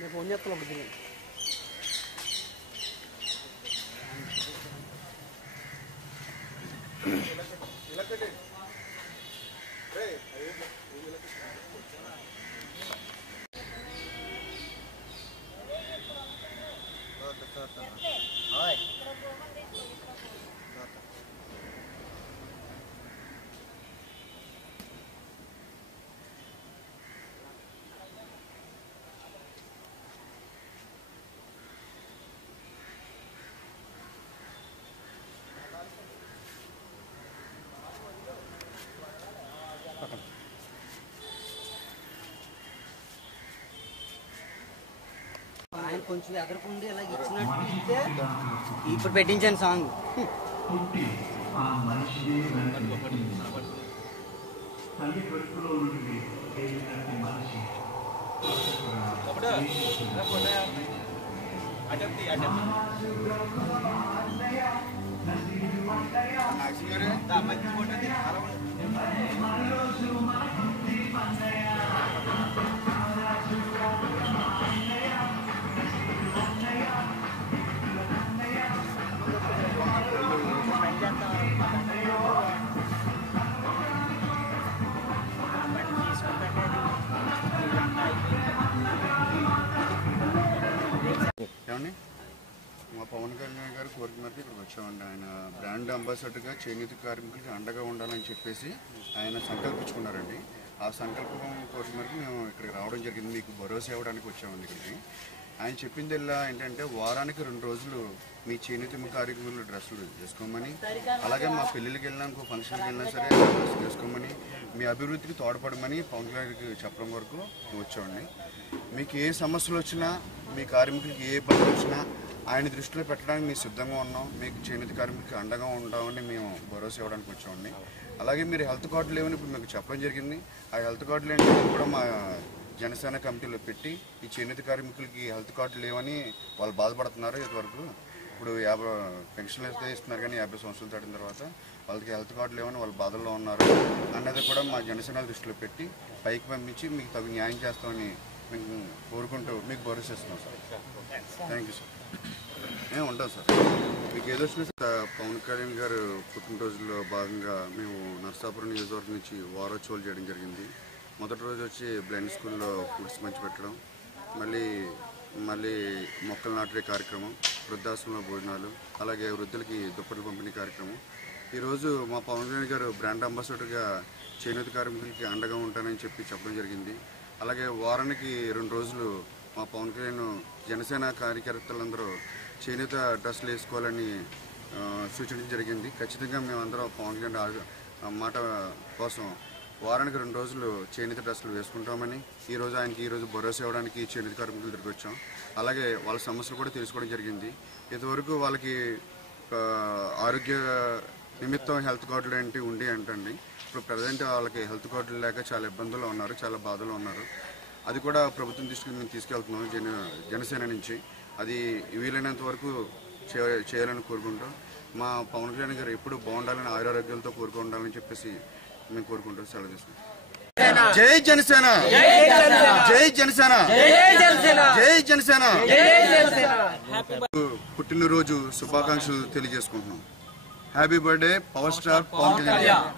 मैं फोन చేస్తా బుద్ధి ఆయన కొంచెం ఎదరకుండి ఇలా ఇచ్చినట్టు ఇస్తే ఇప్పుడు పెట్టించాను సాంగ్ మా పవన్ కళ్యాణ్ గారు కోరిక మేరకు ఇక్కడికి వచ్చామండి. ఆయన బ్రాండ్ అంబాసిడర్గా చేనేత కార్మికులకి అండగా ఉండాలని చెప్పేసి ఆయన సంకల్పించుకున్నారండి. ఆ సంకల్పం కోరిక మేరకు మేము ఇక్కడికి రావడం జరిగింది. మీకు భరోసా ఇవ్వడానికి వచ్చామండి ఇక్కడికి. ఆయన చెప్పిందల్లా ఏంటంటే వారానికి 2 రోజులు మీ చేనేత కార్మికులు డ్రెస్సులు వేసుకోమని, అలాగే మా పెళ్ళిళ్ళకి వెళ్ళినా ఇంకో ఫంక్షన్కి వెళ్ళినా సరే డ్రెస్సులు వేసుకోమని, మీ అభివృద్ధికి తోడ్పడమని పవన్ కళ్యాణ్కి చెప్పడం వరకు వచ్చామండి. మీకు ఏ సమస్యలు వచ్చినా, మీ కార్మికులకి ఏ ఇబ్బంది వచ్చినా ఆయన దృష్టిలో పెట్టడానికి మేము సిద్ధంగా ఉన్నాం. మీకు చేనేత కార్మికులకి అండగా ఉంటామని మేము భరోసా ఇవ్వడానికి వచ్చామండి. అలాగే మీరు హెల్త్ కార్డు లేవని ఇప్పుడు మీకు చెప్పడం జరిగింది. ఆ హెల్త్ కార్డులు ఏంటంటే కూడా మా జనసేన కమిటీలో పెట్టి ఈ చేనేత కార్మికులకి హెల్త్ కార్డు లేవని వాళ్ళు బాధపడుతున్నారు. ఇంతవరకు ఇప్పుడు 50 పెన్షన్లు అయితే ఇస్తున్నారు, కానీ 50 సంవత్సరాలు దాటిన తర్వాత వాళ్ళకి హెల్త్ కార్డు లేవని వాళ్ళు బాధల్లో ఉన్నారు అన్నది కూడా మా జనసేన దృష్టిలో పెట్టి పైకి పంపించి మీకు తగు న్యాయం చేస్తామని మేము కోరుకుంటూ మీకు భరోసా ఇస్తున్నాం సార్. Thank you sir. మేము ఉంటాం సార్. మీకు ఏదొచ్చినా పవన్ కళ్యాణ్ గారు పుట్టినరోజుల్లో భాగంగా మేము నర్సాపురం నియోజకవర్గం నుంచి వారోత్సవాలు చేయడం జరిగింది. మొదటి రోజు వచ్చి బ్లైండ్ స్కూల్లో ఫుడ్స్ పంచిపెట్టడం, మళ్ళీ మొక్కలు నాటే కార్యక్రమం, వృద్ధాశ్రమంలో భోజనాలు, అలాగే వృద్ధులకి దుప్పట్లు పంపిణీ కార్యక్రమం. ఈరోజు మా పవన్ కళ్యాణ్ గారు బ్రాండ్ అంబాసిడర్గా చేనేత కార్మికులకి అండగా ఉంటానని చెప్పడం జరిగింది. అలాగే వారానికి 2 రోజులు మా పవన్ కళ్యాణ్ జనసేన కార్యకర్తలందరూ చేనేత డ్రెస్సులు వేసుకోవాలని సూచించడం జరిగింది. ఖచ్చితంగా మేమందరం పవన్ కళ్యాణ్ మాట కోసం వారానికి 2 రోజులు చేనేత డ్రెస్సులు వేసుకుంటామని ఈరోజు భరోసా ఇవ్వడానికి చేనేత కార్మికుల దగ్గరికి వచ్చాం. అలాగే వాళ్ళ సమస్యలు కూడా తెలుసుకోవడం జరిగింది. ఇంతవరకు వాళ్ళకి ఆరోగ్య నిమిత్తం హెల్త్ కార్డులు ఏంటి ఉండి అంటండి. ఇప్పుడు ప్రజెంట్ వాళ్ళకి హెల్త్ కార్డులు లేక చాలా ఇబ్బందుల్లో ఉన్నారు, చాలా బాధలో ఉన్నారు. అది కూడా ప్రభుత్వం దృష్టికి మేము తీసుకెళ్తున్నాం జనసేన నుంచి. అది వీలైనంత వరకు చేయాలని కోరుకుంటాం. మా పవన్ కళ్యాణ్ గారు ఎప్పుడు బాగుండాలని ఆరోగ్యాలతో కోరుకుండాలని చెప్పేసి మేము కోరుకుంటాం. సెలవు తీసుకుంటాం. జై జనసేన, జై జనసేన, జై జనసేన. పుట్టినరోజు శుభాకాంక్షలు తెలియజేసుకుంటున్నాం. Happy birthday power star Pawan Kalyan.